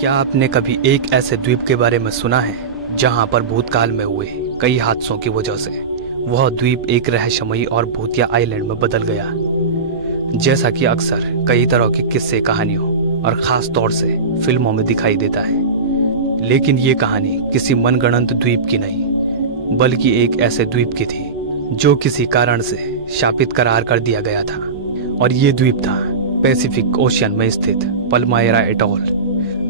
क्या आपने कभी एक ऐसे द्वीप के बारे में सुना है जहां पर भूतकाल में हुए कई हादसों की वजह से वह द्वीप एक रहस्यमयी और भूतिया आइलैंड में बदल गया। जैसा कि अक्सर कई तरह के किस्से कहानियों और ख़ास तौर से फिल्मों में दिखाई देता है, लेकिन ये कहानी किसी मनगढ़ंत द्वीप की नहीं बल्कि एक ऐसे द्वीप की थी जो किसी कारण से शापित करार कर दिया गया था। और ये द्वीप था पैसिफिक ओशियन में स्थित पल्मायरा एटॉल।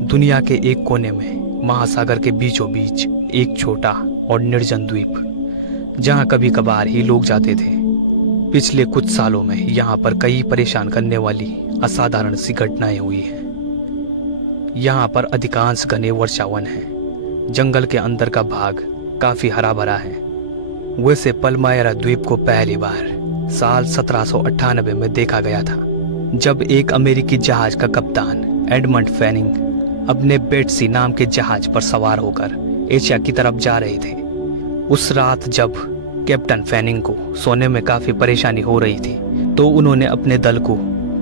दुनिया के एक कोने में महासागर के बीचों बीच एक छोटा और निर्जन द्वीप जहां कभी कभार ही लोग जाते थे। पिछले कुछ सालों में यहाँ पर कई परेशान करने वाली असाधारण सी घटनाएं हुई हैं। यहाँ पर अधिकांश घने वर्षावन है। जंगल के अंदर का भाग काफी हरा भरा है। वैसे पल्मायरा द्वीप को पहली बार साल 1798 में देखा गया था, जब एक अमेरिकी जहाज का कप्तान एडमंड फैनिंग अपने बेटसी नाम के जहाज पर सवार होकर एशिया की तरफ जा रहे थे। उस रात जब कैप्टन फैनिंग को सोने में काफी परेशानी हो रही थी, तो उन्होंने अपने दल को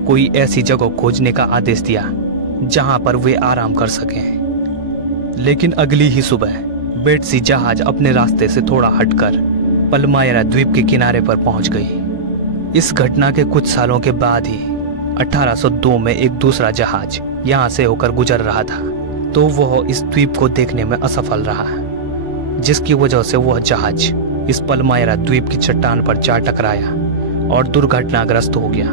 कोई ऐसी जगह खोजने का आदेश दिया जहां पर वे आराम कर सकें। लेकिन अगली ही सुबह बेटसी जहाज अपने रास्ते से थोड़ा हटकर पल्मायरा द्वीप के किनारे पर पहुंच गई। इस घटना के कुछ सालों के बाद ही 1802 में एक दूसरा जहाज यहाँ से होकर गुजर रहा था, तो वह इस द्वीप को देखने में असफल रहा, जिसकी वजह से वह जहाज इस पल्मायरा द्वीप की चट्टान पर जा टकराया और दुर्घटनाग्रस्त हो गया।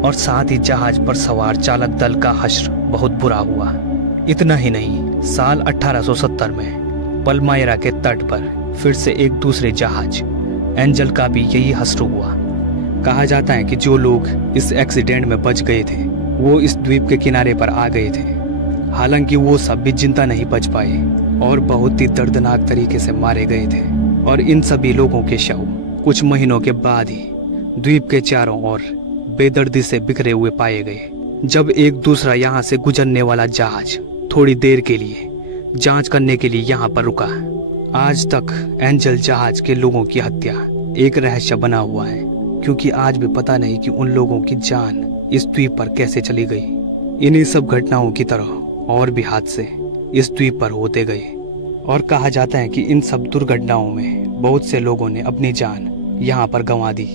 और साथ ही जहाज पर सवार चालक दल का हश्र बहुत बुरा हुआ। इतना ही नहीं, साल 1870 में पल्मायरा के तट पर फिर से एक दूसरे जहाज एंजल का भी यही हश्र हुआ। कहा जाता है कि जो लोग इस एक्सीडेंट में बच गए थे वो इस द्वीप के किनारे पर आ गए थे। हालांकि वो सब भी जिंदा नहीं बच पाए और बहुत ही दर्दनाक तरीके से मारे गए थे। और इन सभी लोगों के शव कुछ महीनों के बाद ही द्वीप के चारों ओर बेदर्दी से बिखरे हुए पाए गए। जब एक दूसरा यहाँ से गुजरने वाला जहाज थोड़ी देर के लिए जांच करने के लिए यहाँ पर रुका। आज तक एंजल जहाज के लोगों की हत्या एक रहस्य बना हुआ है, क्योंकि आज भी पता नहीं कि उन लोगों की जान इस द्वीप पर कैसे चली गई। इन्हीं सब घटनाओं की तरह और भी हादसे इस द्वीप पर होते गए और कहा जाता है कि इन सब दुर्घटनाओं में बहुत से लोगों ने अपनी जान यहाँ पर गंवा दी,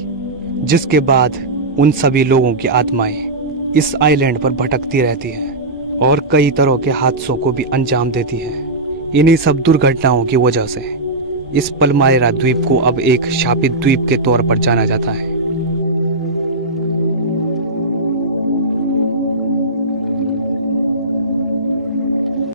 जिसके बाद उन सभी लोगों की आत्माएं इस आइलैंड पर भटकती रहती हैं और कई तरह के हादसों को भी अंजाम देती हैं। इन्हीं सब दुर्घटनाओं की वजह से इस पल्मायरा द्वीप को अब एक शापित द्वीप के तौर पर जाना जाता है।